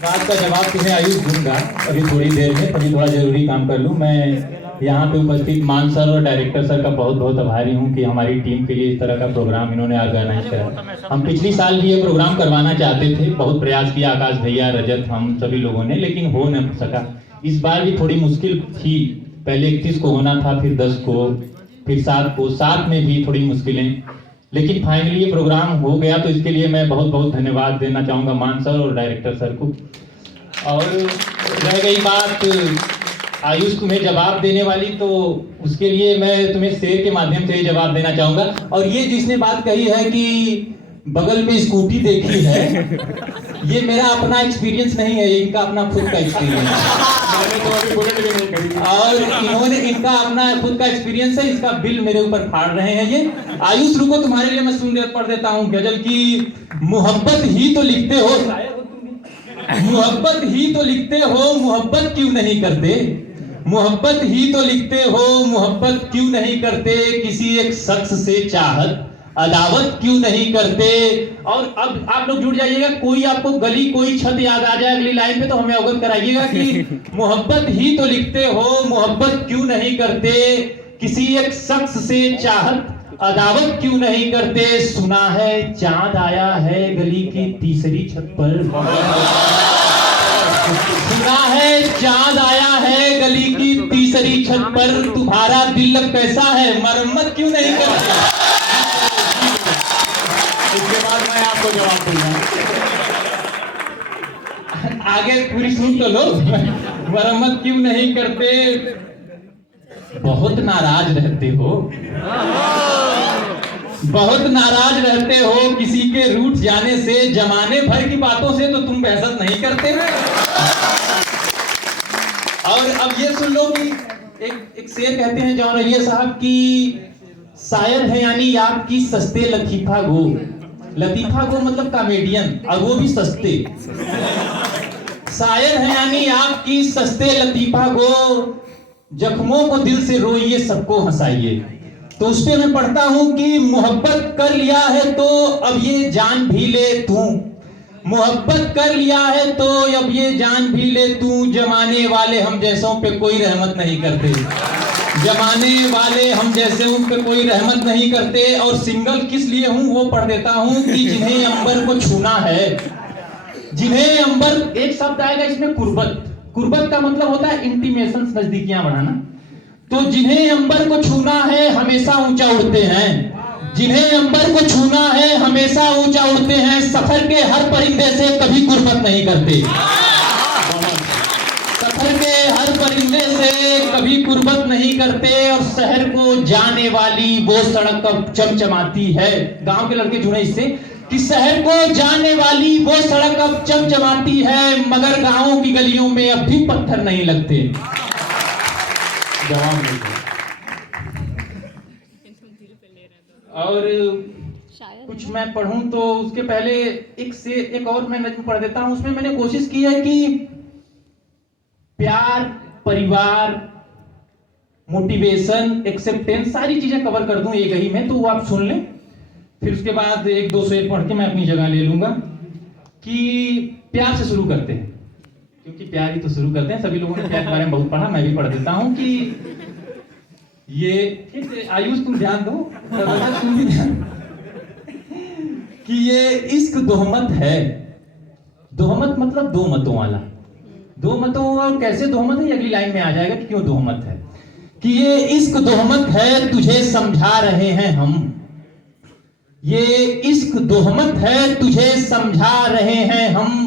बात का जवाब तुम्हें आयुष दूंगा अभी थोड़ी देर में, अभी थोड़ा जरूरी काम कर लूँ। मैं यहाँ पे उपस्थित मान सर और डायरेक्टर सर का बहुत बहुत आभारी हूँ कि हमारी टीम के लिए इस तरह का प्रोग्राम इन्होंने ऑर्गेनाइज करा। हम पिछली साल भी ये प्रोग्राम करवाना चाहते थे, बहुत प्रयास किया आकाश भैया, रजत, हम सभी लोगों ने, लेकिन हो न सका। इस बार भी थोड़ी मुश्किल थी, पहले 31 को होना था, फिर 10 को, फिर 7 को, 7 में भी थोड़ी मुश्किलें, लेकिन फाइनली ये प्रोग्राम हो गया। तो इसके लिए मैं बहुत बहुत धन्यवाद देना चाहूँगा मान सर और डायरेक्टर सर को। और रह गई बात आयुष तुम्हें जवाब देने वाली, तो उसके लिए मैं तुम्हें शेर के माध्यम से जवाब देना चाहूँगा। और ये जिसने बात कही है कि बगल में स्कूटी देखी है, ये मेरा अपना एक्सपीरियंस नहीं है, ये इनका अपना खुद का एक्सपीरियंस है। और इन्होंने इनका अपना खुद का एक्सपीरियंस है, इसका बिल मेरे ऊपर फाड़ रहे हैं ये। आयुष रुको, तुम्हारे लिए मैं पढ़ देता हूँ गजल की। मोहब्बत ही तो लिखते हो, मोहब्बत ही तो लिखते हो, मोहब्बत क्यों नहीं करते? मोहब्बत ही तो लिखते हो, मोहब्बत क्यों नहीं करते? किसी एक शख्स से चाहत अदावत क्यों नहीं करते? और अब आप लोग जुड़ जाइएगा, कोई आपको गली कोई छत याद आ जाए अगली लाइन पे तो हमें अवगत कराइएगा कि मोहब्बत ही तो लिखते हो, मोहब्बत क्यों नहीं करते? किसी एक शख्स से चाहत अदावत क्यों नहीं करते? सुना है चांद आया है गली की तीसरी छत पर, सुना है चांद आया है गली की तीसरी छत पर, तुम्हारा दिल कैसा है मरम्मत क्यों नहीं करते? इसके बाद मैं आपको जवाब दूंगा, आगे पूरी सुन तो लो। मरम्मत क्यों नहीं करते? बहुत नाराज रहते हो, बहुत नाराज रहते हो किसी के रूठ जाने से, जमाने भर की बातों से तो तुम बहसत नहीं करते। और अब ये सुन लो कि एक शेर कहते हैं जौन रविया साहब की, शायर है यानी आपकी सस्ते लतीफा गो। लतीफा गो मतलब कॉमेडियन, और वो भी सस्ते। शायर है यानी आपकी सस्ते लतीफा गो, जख्मों को दिल से रोइए सबको हंसाइए। तो उस पे मैं पढ़ता हूं कि मोहब्बत कर लिया है तो अब ये जान भी ले तू, मोहब्बत कर लिया है तो अब ये जान भी ले तू, जमाने वाले हम जैसों पे कोई रहमत नहीं करते, जमाने वाले हम जैसे उन पे कोई रहमत नहीं करते। और सिंगल किस लिए हूं वो पढ़ देता हूं कि जिन्हें अंबर को छूना है, जिन्हें अंबर, एक शब्द आएगा इसमें कुर्बत, कुर्बत का मतलब होता है इंटीमेशन, नजदीकियां बढ़ाना। तो जिन्हें अंबर को छूना है हमेशा ऊंचा उड़ते हैं, जिन्हें अंबर को छूना है हमेशा ऊंचा उड़ते हैं, सफर के हर परिंदे से कभी कुर्बत नहीं करते, सफर के हर परिंदे से कभी कुर्बत नहीं करते। और शहर को जाने वाली वो सड़क अब चमचमाती है, गांव के लड़के जुड़े इससे कि शहर को जाने वाली वो सड़क अब चमचमाती है, मगर गांवों की गलियों में अब भी पत्थर नहीं लगते। जवाब नहीं। और कुछ मैं पढ़ूं तो उसके पहले एक और मैं नज्म पढ़ देता हूं। उसमें मैंने कोशिश की है कि प्यार, परिवार, मोटिवेशन, एक्सेप्टेंस, सारी चीजें कवर कर दूं एक ही में, तो वो आप सुन लें। फिर उसके बाद एक दो शेर पढ़ के मैं अपनी जगह ले लूंगा। कि प्यार से शुरू करते हैं, क्योंकि प्यार ही तो शुरू करते हैं, सभी लोगों ने प्यार के बारे में बहुत पढ़ा, मैं भी पढ़ देता हूं कि ये आयुष तुम ध्यान दो, तुम भी ध्यान, कि ये इश्क दोहमत है। दोहमत मतलब दो मतों वाला, दो मतों, और कैसे दोहमत है अगली लाइन में आ जाएगा कि क्यों दोहमत है। कि ये इश्क दोहमत है तुझे समझा रहे हैं हम, ये इश्क दोहमत है तुझे समझा रहे हैं हम,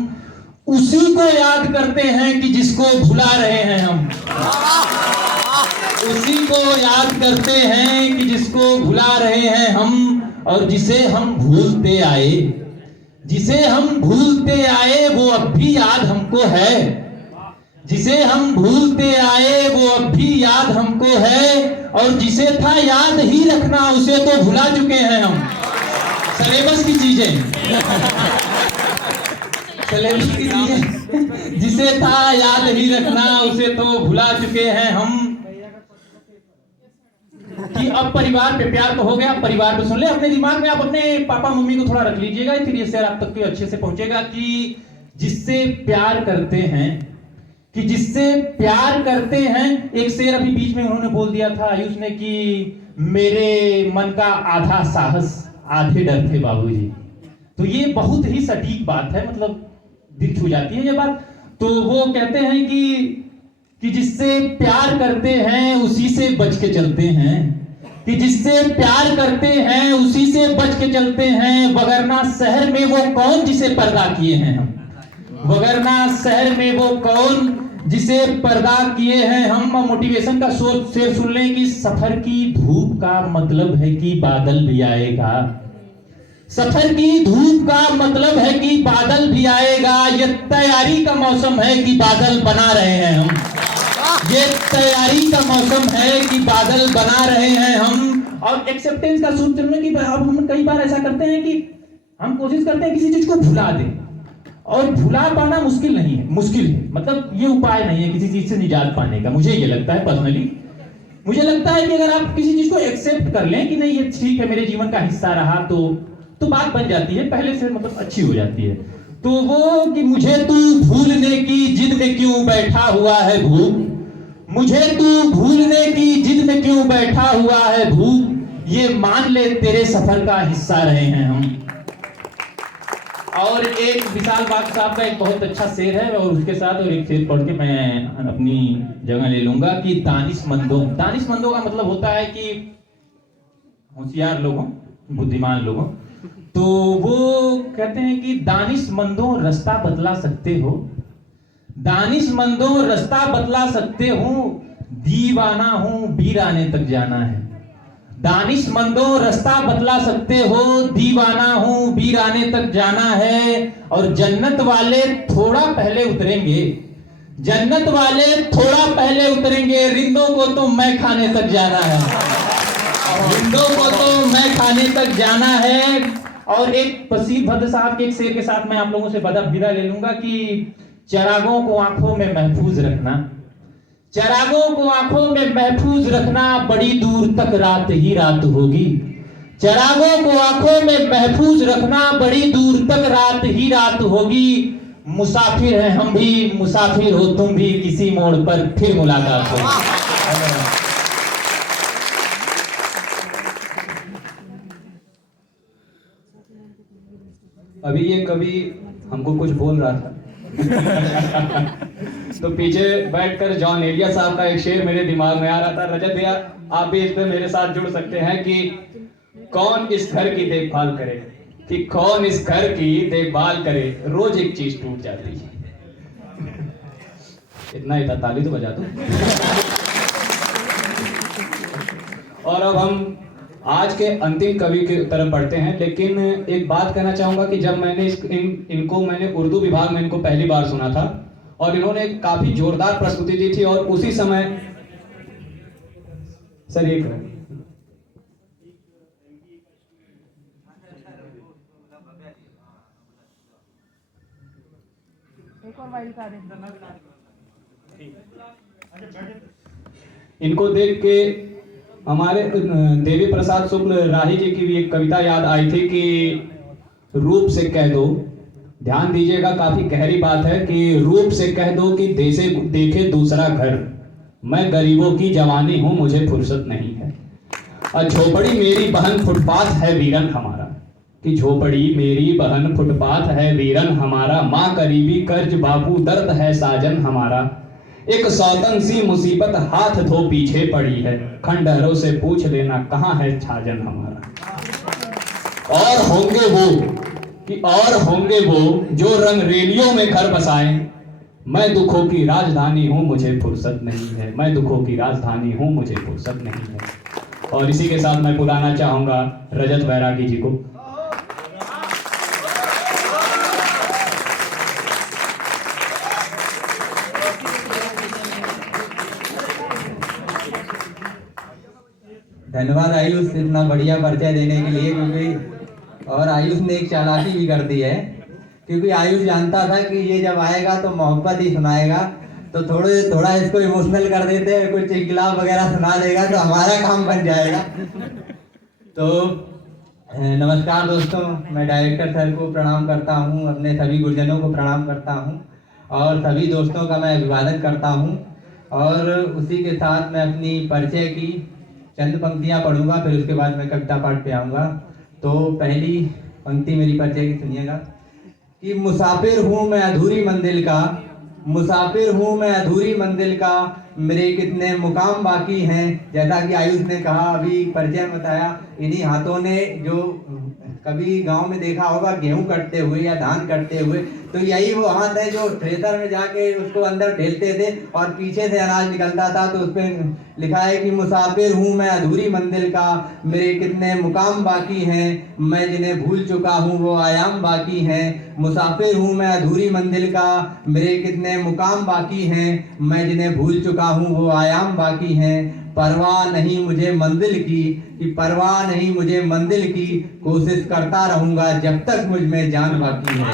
उसी को याद करते हैं कि जिसको भुला रहे हैं हम, उसी को याद करते हैं कि जिसको भुला रहे हैं हम। और जिसे हम भूलते आए, जिसे हम भूलते आए वो अब भी याद हमको है, जिसे हम भूलते आए वो अब भी याद हमको है, और जिसे था याद ही रखना उसे तो भुला चुके हैं हम। सिलेबस की चीजें, सिलेबस की चीजें, जिसे था याद ही रखना उसे तो भुला चुके हैं हम। कि अब परिवार पे प्यार तो हो गया, परिवार पे सुन ले। अपने दिमाग में आप अपने पापा मम्मी को थोड़ा रख लीजिएगा, फिर ये शेर आप तक अच्छे से पहुंचेगा। कि जिससे प्यार करते हैं, कि जिससे प्यार करते हैं। एक शेर अभी बीच में उन्होंने बोल दिया था आयुष ने कि मेरे मन का आधा साहस आधे डर थे बाबूजी। तो ये बहुत ही सटीक बात है, मतलब दिल छू जाती है ये बात। तो वो कहते हैं कि जिससे प्यार करते हैं उसी से बच के चलते हैं, कि जिससे प्यार करते हैं उसी से बच के चलते हैं, वगरना शहर में वो कौन जिसे पर्दा किए हैं हम, वगरना शहर में वो कौन जिसे पर्दा किए हैं हम। मोटिवेशन का शेर सुन लें कि सफर की धूप का मतलब है कि बादल भी आएगा, सफर की धूप का मतलब है कि बादल भी आएगा। ये तैयारी का मौसम है कि बादल बना रहे हैं हम, ये तैयारी का मौसम है कि बादल बना रहे हैं हम। और एक्सेप्टेंस का सूत्र में कि अब हम कई बार ऐसा करते हैं कि हम कोशिश करते हैं किसी चीज को भुला दें, और भुला पाना मुश्किल नहीं है, मुश्किल है, मतलब ये उपाय नहीं है किसी चीज से निजात पाने का। मुझे ये लगता है पर्सनली, मुझे लगता है कि अगर आप किसी चीज को एक्सेप्ट कर लें कि नहीं ये ठीक है मेरे जीवन का हिस्सा रहा, तो बात बन जाती है, पहले से मतलब अच्छी हो जाती है। तो वो कि मुझे तू भूलने की जिद में क्यों बैठा हुआ है भूप, मुझे तू भूलने की जिद में क्यों बैठा हुआ है भूप, ये मान ले तेरे सफर का हिस्सा रहे हैं हम। और एक विशाल बाग साहब का एक बहुत अच्छा शेर है, और उसके साथ और एक शेर पढ़ के मैं अपनी जगह ले लूंगा कि दानिशमंदों का मतलब होता है कि होशियार लोगों, बुद्धिमान लोगों। तो वो कहते हैं कि दानिशमंदों रास्ता बतला सकते हो, दानिशमंदों रास्ता बतला सकते हो, दीवाना हूं वीराने तक जाना है। दानिशमंदों रास्ता बतला सकते हो, दीवाना हूं वीराने तक जाना है। और जन्नत वाले थोड़ा पहले उतरेंगे, जन्नत वाले थोड़ा पहले उतरेंगे, रिंदों को तो मैं खाने तक जाना है, रिंदों को तो मैं खाने तक जाना है। और एक पसीर भद्र साहब के एक शेर के साथ मैं आप लोगों से विदा ले लूंगा कि चरागों को आंखों में महफूज रखना, चरागों को आंखों में महफूज रखना, बड़ी दूर तक रात ही रात होगी। चरागों को आंखों में महफूज रखना, बड़ी दूर तक रात ही रात होगी। मुसाफिर हैं हम भी, मुसाफिर हो तुम भी, किसी मोड़ पर फिर मुलाकात होगी। अभी ये कवि हमको कुछ बोल रहा था तो पीछे बैठकर जॉन एलिया साहब का एक शेर मेरे दिमाग में आ रहा था। रजत भैया आप भी इस पे मेरे साथ जुड़ सकते हैं कि कौन इस घर की देखभाल करे, कि कौन इस घर की देखभाल करे, रोज एक चीज टूट जाती है। इतना ही था, ताली तो बजा दो। और अब हम आज के अंतिम कवि की तरफ बढ़ते हैं, लेकिन एक बात कहना चाहूंगा कि जब मैंने इनको मैंने उर्दू विभाग में इनको पहली बार सुना था और इन्होंने काफी जोरदार प्रस्तुति दी थी, और उसी समय सर एक इनको देख के हमारे देवी प्रसाद शुक्ल राही जी की भी एक कविता याद आई थी कि रूप से कह दो, ध्यान दीजिएगा काफी गहरी बात है, कि रूप से कह दो कि देखे दूसरा घर, मैं गरीबों की जवानी हूं मुझे फुर्सत नहीं है। और झोपड़ी मेरी बहन फुटपाथ है वीरन हमारा, कि झोपड़ी मेरी बहन फुटपाथ है वीरन हमारा, माँ करीबी कर्ज बापू दर्द है साजन हमारा, एक सौतन सी मुसीबत हाथ धो पीछे पड़ी है, खंडहरों से पूछ लेना कहाँ है छाजन हमारा। और होंगे वो जो रंग रेलियों में घर बसाएं, मैं दुखों की राजधानी हूं मुझे फुर्सत नहीं है, मैं दुखों की राजधानी हूं मुझे फुर्सत नहीं है। और इसी के साथ मैं बुलाना चाहूंगा रजत बैरागी जी को। धन्यवाद आयुष इतना बढ़िया परिचय देने के लिए, क्योंकि और आयुष ने एक चालाकी भी कर दी है, क्योंकि आयुष जानता था कि ये जब आएगा तो मोहब्बत ही सुनाएगा, तो थोड़ा इसको इमोशनल कर देते हैं, कुछ इनकलाब वगैरह सुना देगा तो हमारा काम बन जाएगा। तो नमस्कार दोस्तों, मैं डायरेक्टर सर को प्रणाम करता हूं, अपने सभी गुरुजनों को प्रणाम करता हूं और सभी दोस्तों का मैं अभिवादन करता हूं। और उसी के साथ मैं अपनी परिचय की चंद पंक्तियां पढ़ूंगा, फिर उसके बाद मैं कविता पाठ पे आऊँगा। तो पहली पंक्ति मेरी परिचय की सुनिएगा कि मुसाफिर हूँ मैं अधूरी मंजिल का, मुसाफिर हूँ मैं अधूरी मंजिल का, मेरे कितने मुकाम बाकी हैं। जैसा कि आयुष ने कहा, अभी परिचय में बताया, इन्हीं हाथों ने जो कभी गांव में देखा होगा गेहूं कटते हुए या धान कटते हुए, तो यही वो हाथ है जो थ्रेसर में जाके उसको अंदर ढेलते थे और पीछे से अनाज निकलता था। तो उस पर लिखा है कि मुसाफिर हूँ मैं अधूरी मंजिल का, मेरे कितने मुकाम बाकी हैं, मैं जिन्हें भूल चुका हूँ वो आयाम बाकी हैं। मुसाफिर हूँ मैं अधूरी मंजिल का, मेरे कितने मुकाम बाकी हैं, मैं जिन्हें भूल चुका हूँ वो आयाम बाकी हैं। परवाह नहीं मुझे मंजिल की, कि परवाह नहीं मुझे मंजिल की, कोशिश करता रहूंगा जब तक मुझ में जान बाकी है।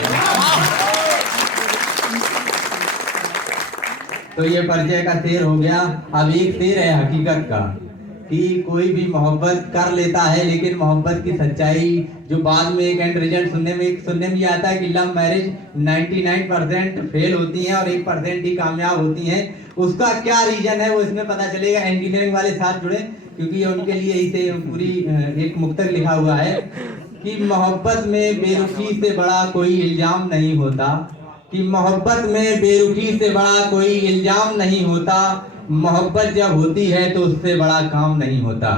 तो ये परिचय का शेर हो गया। अब एक शेर है हकीकत का, कि कोई भी मोहब्बत कर लेता है, लेकिन मोहब्बत की सच्चाई जो बाद में एक एंड रिजल्ट सुनने में भी आता है कि लव मैरिज 99% फेल होती हैं और 1% ही कामयाब होती हैं। उसका क्या रीजन है वो इसमें पता चलेगा। इंजीनियरिंग वाले साथ जुड़े, क्योंकि उनके लिए इसे पूरी एक मुक्तक लिखा हुआ है कि मोहब्बत में बेरुखी से बड़ा कोई इल्जाम नहीं होता, कि मोहब्बत में बेरुखी से बड़ा कोई इल्जाम नहीं होता, मोहब्बत जब होती है तो उससे बड़ा काम नहीं होता।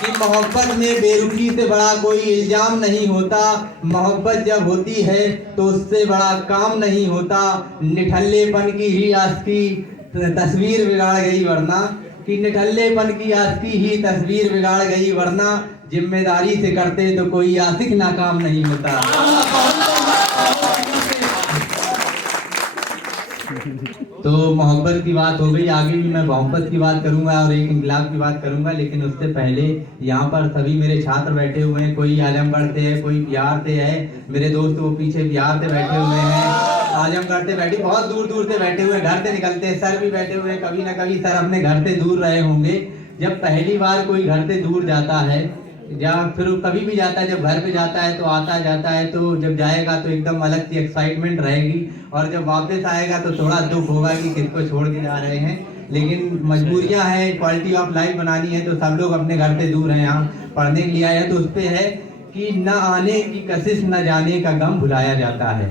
कि मोहब्बत में बेरुखी से बड़ा कोई इल्जाम नहीं होता, मोहब्बत जब होती है तो उससे बड़ा काम नहीं होता। निठल्लेपन की ही आशिकी तस्वीर बिगाड़ गई वरना, कि निठल्लेपन की आशिकी ही तस्वीर बिगाड़ गई वरना, जिम्मेदारी से करते तो कोई आशिक नाकाम नहीं होता। तो मोहब्बत की बात हो गई, आगे भी मैं मोहब्बत की बात करूंगा और एक इंकलाब की बात करूंगा। लेकिन उससे पहले यहाँ पर सभी मेरे छात्र बैठे हुए हैं, कोई आजमगढ़ से है, कोई बिहार से है, मेरे दोस्त वो पीछे बिहार से बैठे हुए हैं, आजमगढ़ से बैठे, बहुत दूर दूर से बैठे हुए, घर से निकलते हैं। सर भी बैठे हुए हैं, कभी ना कभी सर अपने घर से दूर रहे होंगे। जब पहली बार कोई घर से दूर जाता है या फिर कभी भी जाता है, जब घर पे जाता है तो आता जाता है, तो जब जाएगा तो एकदम अलग सी एक्साइटमेंट रहेगी, और जब वापस आएगा तो थोड़ा दुख होगा कि किसको छोड़ के जा रहे हैं। लेकिन मजबूरियां हैं, क्वालिटी ऑफ लाइफ बनानी है, तो सब लोग अपने घर से दूर हैं, यहाँ पढ़ने के लिए आए हैं। तो उस पर है कि न आने की कशिश न जाने का गम भुलाया जाता है,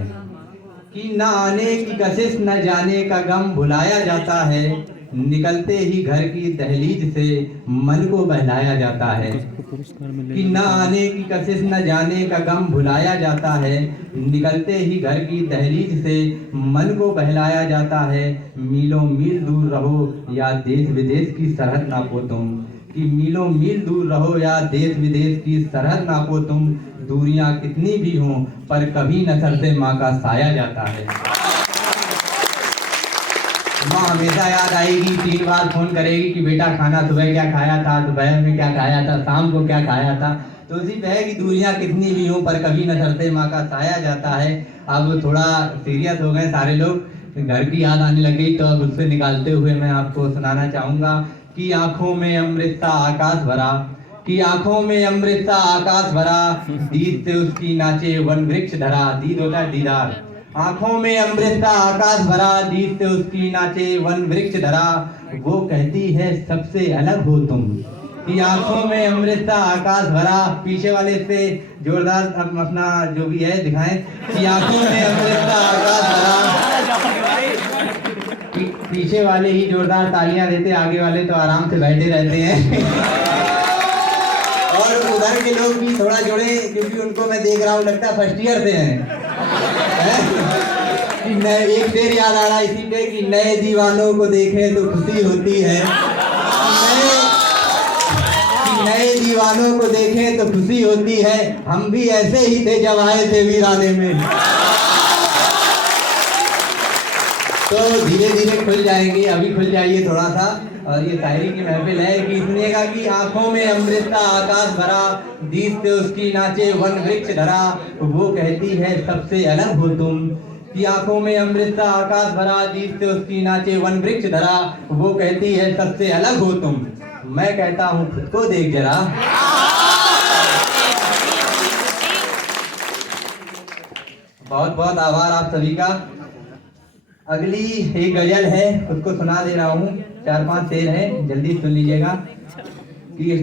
कि न आने की कशिश न जाने का गम भुलाया जाता है, निकलते ही घर की दहलीज से मन को बहलाया जाता है। कि न आने की कशिश न जाने का गम भुलाया जाता है, निकलते ही घर की दहलीज से मन को बहलाया जाता है। मीलों मील दूर रहो या देश विदेश की सरहद नापो तुम, कि मीलों मील दूर रहो या देश विदेश की सरहद नापो तुम, दूरियां कितनी भी हों पर कभी न सर से माँ का साया जाता है। माँ हमेशा याद आएगी, 3 बार फोन करेगी कि बेटा खाना सुबह क्या खाया था, दोपहर में क्या खाया था, शाम को क्या खाया था। तो उसी पे है कि दूरियां कितनी भी हों पर कभी न सरते माँ का साया जाता है। अब थोड़ा सीरियस हो गए सारे लोग, घर की याद आने लग गई, तो अब उससे निकालते हुए मैं आपको सुनाना चाहूँगा कि आँखों में अमृत सा आकाश भरा, कि आँखों में अमृत सा आकाश भरा, दीद से उसकी नाचे वन वृक्ष धरा। दीद होता है दीदार। आँखों में अमृत का आकाश भरा, दीद से उसकी नाचे वन वृक्ष धरा, वो कहती है सबसे अलग हो तुम, कि आँखों में अमृत का आकाश भरा। पीछे वाले से जोरदार अपना जो भी है दिखाएं, कि आँखों में अमृत का आकाश भरा। पीछे वाले ही जोरदार तालियां देते, आगे वाले तो आराम से बैठे रहते हैं। और उधर के लोग भी थोड़ा जुड़े, क्योंकि उनको मैं देख रहा हूँ लगता है फर्स्ट ईयर से हैं। एक शेर याद आ रहा है इसी पे कि नए दीवानों को देखें तो खुशी होती है, नए दीवानों को देखें तो खुशी होती है, हम भी ऐसे ही थे जब आए थे वीराने में। तो धीरे धीरे खुल जाएंगे, अभी खुल जाइए थोड़ा सा। और ये शायरी की महफिल है कि सुनिएगा कि आंखों में अमृत का आकाश भरा, दीद से उसकी नाचे वन वृक्ष धरा, वो कहती है सबसे अलग हो तुम, कि आंखों में अमृत का आकाश भरा, दीद से उसकी नाचे वन वृक्ष धरा, वो कहती है सबसे अलग हो तुम। मैं कहता हूँ खुद को देख जरा। बहुत बहुत आभार आप सभी का। अगली एक गजल है, उसको सुना दे रहा हूँ। 4-5 शेर हैं, जल्दी सुन लीजिएगा। कि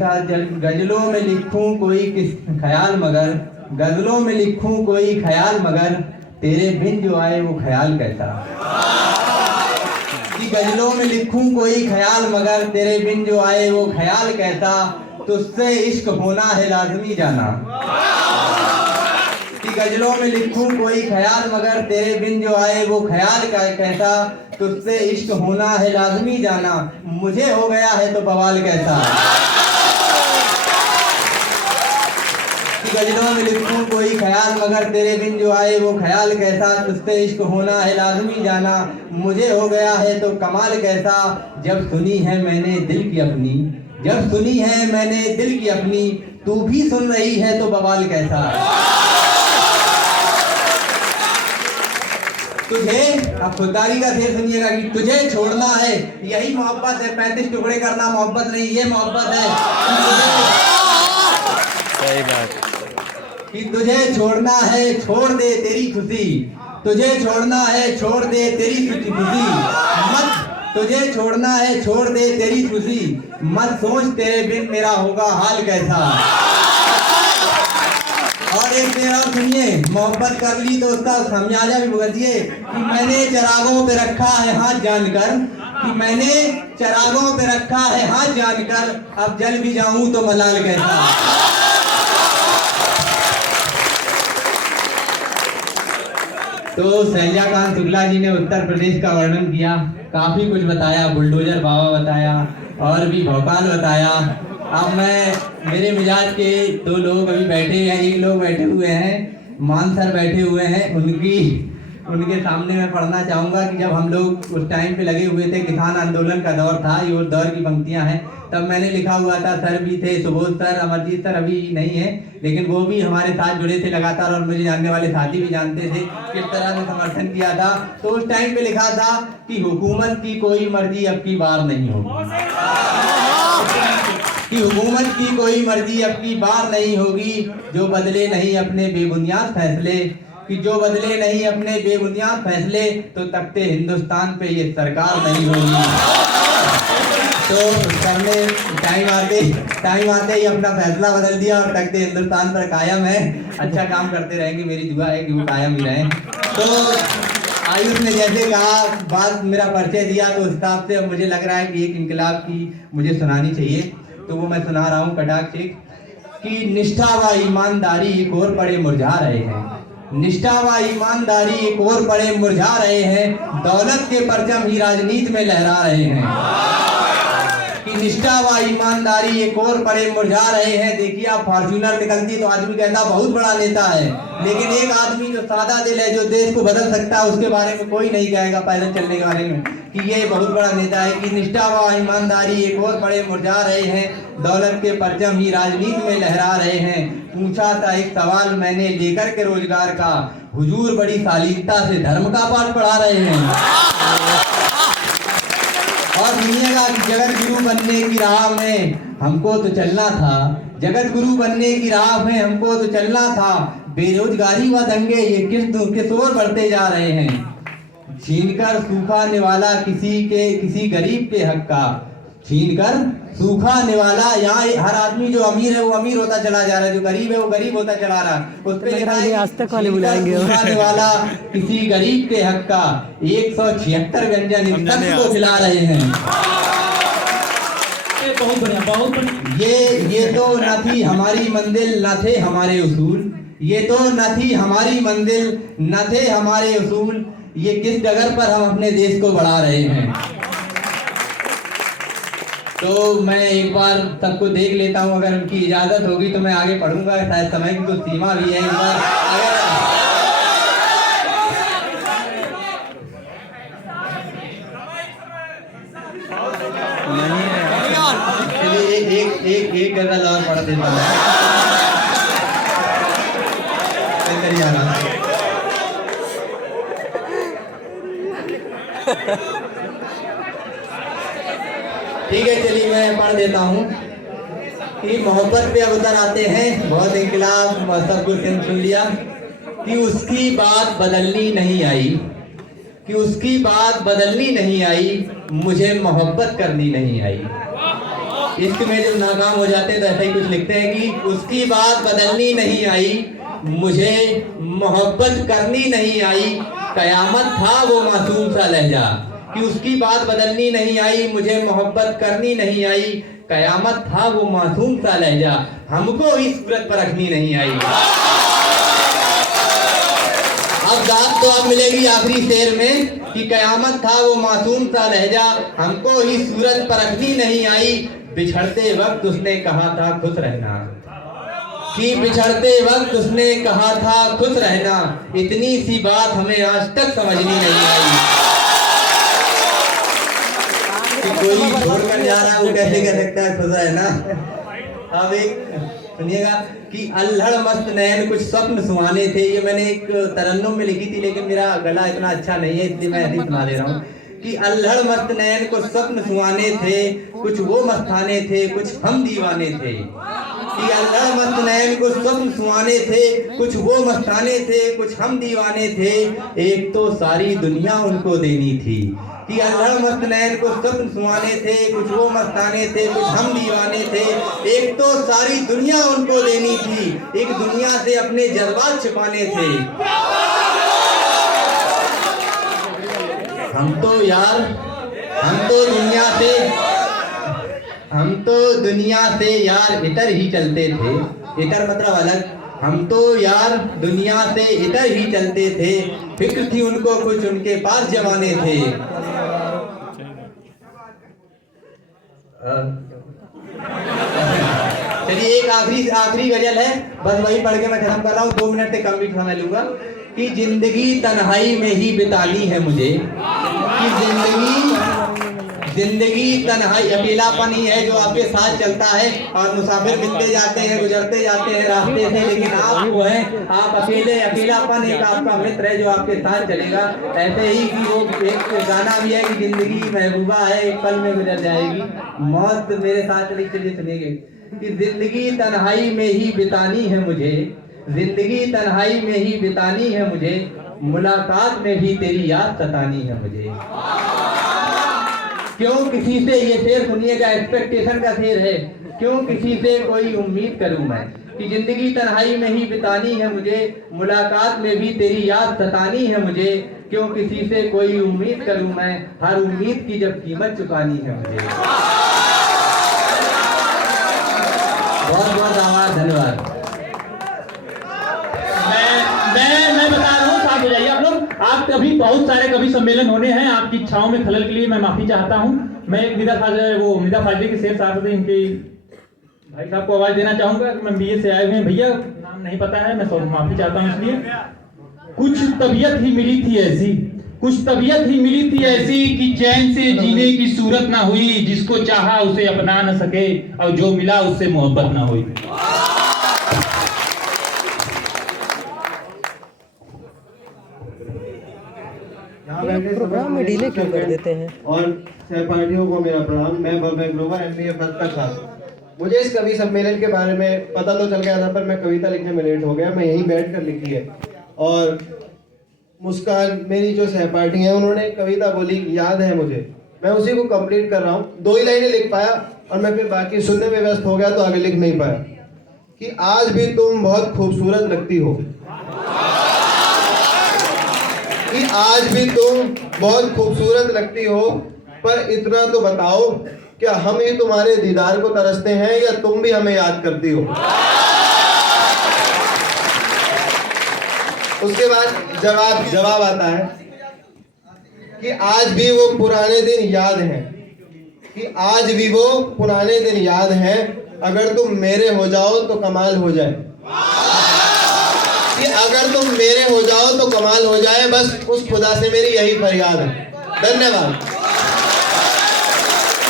गजलों में लिखूं कोई किस ख्याल मगर, गजलों में लिखूं कोई ख्याल मगर, तेरे बिन जो आए वो ख्याल कैसा। कि गजलों में लिखूं कोई ख्याल मगर, तेरे बिन जो आए वो ख्याल कैसा, तुझसे इश्क होना है लाजमी जाना। कि गजलों में लिखूं कोई ख्याल मगर, तेरे बिन जो आए वो ख्याल कैसा, तुझसे इश्क होना है लाजमी जाना, मुझे हो गया है तो बवाल कैसा। कि गजलों में लिखूं कोई ख्याल मगर, तेरे बिन जो आए वो ख्याल कैसा, तुझसे इश्क होना है लाजमी जाना, मुझे हो गया है तो कमाल कैसा। जब सुनी है मैंने दिल की अपनी, जब सुनी है मैंने दिल की अपनी, तू भी सुन रही है तो बवाल कैसा। तुझे, अब खुददारी का शेर सुनिएगा। कि तुझे छोड़ना है यही मोहब्बत है, 35 टुकड़े करना मोहब्बत नहीं, ये मोहब्बत है। सही बात। कि तुझे छोड़ना है छोड़ दे तेरी खुशी, तुझे छोड़ना है छोड़ दे तेरी खुशी मत, तुझे छोड़ना है छोड़ दे तेरी खुशी मत, सोच तेरे बिन मेरा होगा हाल कैसा। और एक शेर और सुनिए, मोहब्बत कर ली तो उसका खमियाजा भी भुगतिए। कि मैंने चरागों पे रखा है हाथ जानकर, कि मैंने चरागों पे रखा है हाथ जानकर, अब जल भी जाऊं तो मलाल कैसा। तो शैलजाकांत शुक्ला जी ने उत्तर प्रदेश का वर्णन किया, काफी कुछ बताया, बुलडोजर बाबा बताया और भी भोपाल बताया। अब मैं, मेरे मिजाज के 2 लोग अभी बैठे हैं, एक लोग बैठे हुए हैं, मान सर बैठे हुए हैं, उनके सामने मैं पढ़ना चाहूँगा कि जब हम लोग उस टाइम पे लगे हुए थे, किसान आंदोलन का दौर था, ये उस दौर की पंक्तियाँ हैं, तब मैंने लिखा हुआ था। सर भी थे, सुबोध सर, अमरजीत सर अभी नहीं है, लेकिन वो भी हमारे साथ जुड़े थे लगातार, और मुझे जानने वाले साथी भी जानते थे किस तरह से समर्थन किया था। तो उस टाइम पे लिखा था कि हुकूमत की कोई मर्जी अब की बार नहीं होगी, कि हुकूमत की कोई मर्जी अब की बार नहीं होगी, जो बदले नहीं अपने बेबुनियाद फैसले, कि जो बदले नहीं अपने बेबुनियाद फैसले, तो तख्ते हिंदुस्तान पे ये सरकार नहीं होगी। तो सर ने टाइम आते ही अपना फैसला बदल दिया और तख्ते हिंदुस्तान पर कायम है। अच्छा काम करते रहेंगे, मेरी दुआ है कि वो कायम ही रहें। तो आयुष ने जैसे कहा, बात मेरा परिचय दिया, तो उस हिसाब से अब मुझे लग रहा है कि एक इनकलाब की मुझे सुनानी चाहिए, तो वो मैं सुना रहा हूँ कटाक्ष से। कि निष्ठा व ईमानदारी एक और पड़े मुरझा रहे हैं, निष्ठा व ईमानदारी एक और पड़े मुरझा रहे हैं, दौलत के परचम ही राजनीति में लहरा रहे हैं। कि निष्ठा व ईमानदारी एक और पड़े मुरझा रहे हैं। देखिए, आप फॉर्च्यूनर निकलती तो आदमी कहता बहुत बड़ा नेता है, लेकिन एक आदमी जो सादा दिल है, जो देश को बदल सकता है, उसके बारे में कोई नहीं कहेगा पैदल चलने के बारे में कि ये बहुत बड़ा नेता है। कि निष्ठा व ईमानदारी एक और पड़े मुरझा रहे हैं, दौलत के परचम ही राजनीति में लहरा रहे हैं। पूछा था एक सवाल मैंने लेकर के रोजगार का, हुजूर बड़ी शालीनता से धर्म का पाठ पढ़ा रहे हैं। और सुनिएगा कि जगत गुरु बनने की राह में हमको तो चलना था, जगत गुरु बनने की राह में हमको तो चलना था, बेरोजगारी व दंगे ये किस ओर बढ़ते जा रहे हैं। छीनकर सूखा निवाला किसी गरीब के हक का, छीनकर सूखा निवाला, यहाँ हर आदमी जो अमीर है वो अमीर होता चला जा रहा है, जो गरीब है वो गरीब होता चला रहा है। उस पे लिखा है सूखा निवाला किसी गरीब के हक का, 176 व्यंजन इस शख्स को खिला रहे हैं। बहुत बढ़िया, बहुत बढ़िया। ये तो न थी हमारी मंजिल, न थे हमारे उसूल, ये तो न थी हमारी मंजिल, न थे हमारे उसूल, ये किस डगर पर हम अपने देश को बढ़ा रहे हैं। तो मैं एक बार सबको देख लेता हूँ, अगर उनकी इजाजत होगी तो मैं आगे पढ़ूंगा, शायद समय की कुछ सीमा भी है। एक बार एक गजल और पढ़ देता हूँ। ठीक है, चलिए मैं पढ़ देता हूँ। कि मोहब्बत पे अब उतर आते हैं, बहुत इनकलाब सब कुछ सुन लिया। कि उसकी बात बदलनी नहीं आई, कि उसकी बात बदलनी नहीं आई, मुझे मोहब्बत करनी नहीं आई। इश्क में जब नाकाम हो जाते हैं तो ऐसा ही कुछ लिखते हैं कि उसकी बात बदलनी नहीं आई, मुझे मोहब्बत करनी नहीं आई, कयामत था वो मासूम सा लहजा। कि उसकी बात बदलनी नहीं आई, मुझे मोहब्बत करनी नहीं आई, कयामत था वो मासूम सा लहजा, हमको इस सूरत पर रखनी नहीं आई। अब दाद तो अब मिलेगी आखिरी शेर में कि कयामत था वो मासूम सा लहजा, हमको इस सूरत पर रखनी नहीं आई, बिछड़ते वक्त उसने कहा था खुश रहना, कि बिछड़ते वक्त उसने कहा था खुश रहना, इतनी सी बात हमें आज तक समझनी नहीं आई। कि कोई छोड़कर जा रहा है वो कैसे कह सकता है खुश रहना। अब एक सुनिएगा कि अल्हड़ मस्त नैन कुछ स्वप्न सुहाने थे, ये मैंने एक तरन्नुम में लिखी थी लेकिन मेरा गला इतना अच्छा नहीं है इसलिए मैं ऐसे ही सुना दे रहा हूँ कि अल्हड़ मस्त नैन कुछ स्वप्न सुहाने थे, कुछ वो मस्ताने थे, कुछ हम दीवाने थे। कि अल्हड़ मस्त नैन कुछ स्वप्न सुहाने थे, कुछ वो मस्ताने थे, कुछ हम दीवाने थे, एक तो सारी दुनिया उनको देनी थी। कि अल्हड़ मस्त नैन कुछ स्वप्न सुहाने थे, कुछ वो मस्ताने थे, कुछ हम दीवाने थे, एक तो सारी दुनिया उनको देनी थी, एक दुनिया से अपने जज्बात छिपाने थे। हम तो यार हम तो दुनिया से यार इतर ही चलते थे, इतर मतलब अलग। हम तो यार दुनिया से इतर ही चलते थे, फिक्र थी उनको कुछ उनके पास जमाने थे। चलिए एक आखिरी गजल है, बस वही पढ़ के मैं खत्म कर रहा हूँ, 2 मिनट से कम भी समय लूंगा। कि जिंदगी तन्हाई में ही बितानी है मुझे, कि जिंदगी तन्हाई अकेलापन ही है जो आपके साथ चलता है, और मुसाफिर मिलते जाते हैं, गुजरते जाते हैं रास्ते से, लेकिन आप वो हैं, आप अकेले, अकेलापन एक आपका मित्र है जो आपके साथ चलेगा। ऐसे ही कि वो एक गाना भी है कि जिंदगी महबूबा है एक पल में गुजर जाएगी, मौत मेरे साथ चली। चलिए सुनिएगा कि जिंदगी तन्हाई में ही बितानी है मुझे, जिंदगी तन्हाई में ही बितानी है मुझे, मुलाकात में भी तेरी याद सतानी है मुझे। क्यों किसी से, ये शेर सुनिएगा, एक्सपेक्टेशन का शेर है। क्यों किसी से कोई उम्मीद करूं मैं, कि जिंदगी तन्हाई में ही बितानी है मुझे, मुलाकात में भी तेरी याद सतानी है मुझे। क्यों किसी से कोई उम्मीद करूं मैं, हर उम्मीद की जब कीमत चुकानी है मुझे। बहुत बहुत आभार, धन्यवाद। मैं बता रहा हूँ, साथ हो जाइए आप लोग। आप कभी बहुत सारे कभी सम्मेलन होने हैं, आपकी इच्छाओं में खलल के लिए मैं माफी चाहता हूँ। मैं एक निदा फाजली के शेर साहब थे, इनके भाई साहब को आवाज देना चाहूंगा। मैं बीए से आए हुए हैं भैया, नाम नहीं पता है, मैं माफी चाहता हूँ इसलिए। कुछ तबीयत ही मिली थी ऐसी, कुछ तबीयत ही मिली थी ऐसी कि चैन से जीने की सूरत ना हुई, जिसको चाहा उसे अपना न सके, और जो मिला उससे मोहब्बत ना हुई। प्रोग्राम में डिले क्यों कर देते हैं? और सहपाठियों को मेरा प्रणाम। मैं भव्य ग्रोवर MBA पद का छात्र। मुझे इस कवि सम्मेलन के बारे में पता तो चल गया था, पर मैं कविता लिखने में लेट हो गया। मैं यहीं बैठकर लिखी है, और मुस्कान मेरी जो सहपाठी है उन्होंने कविता बोली, याद है मुझे, मैं उसी को कंप्लीट कर रहा हूँ। 2 ही लाइनें लिख पाया और मैं फिर बाकी सुनने में व्यस्त हो गया, तो आगे लिख नहीं पाया। कि आज भी तुम बहुत खूबसूरत लगती हो, कि आज भी तुम बहुत खूबसूरत लगती हो, पर इतना तो बताओ, क्या हम ही तुम्हारे दीदार को तरसते हैं या तुम भी हमें याद करती हो। उसके बाद जवाब आता है कि आज भी वो पुराने दिन याद हैं, कि आज भी वो पुराने दिन याद हैं, अगर तुम मेरे हो जाओ तो कमाल हो जाए। कि अगर तुम मेरे हो जाओ तो कमाल हो जाए, बस उस खुदा से मेरी यही फरियाद है। धन्यवाद।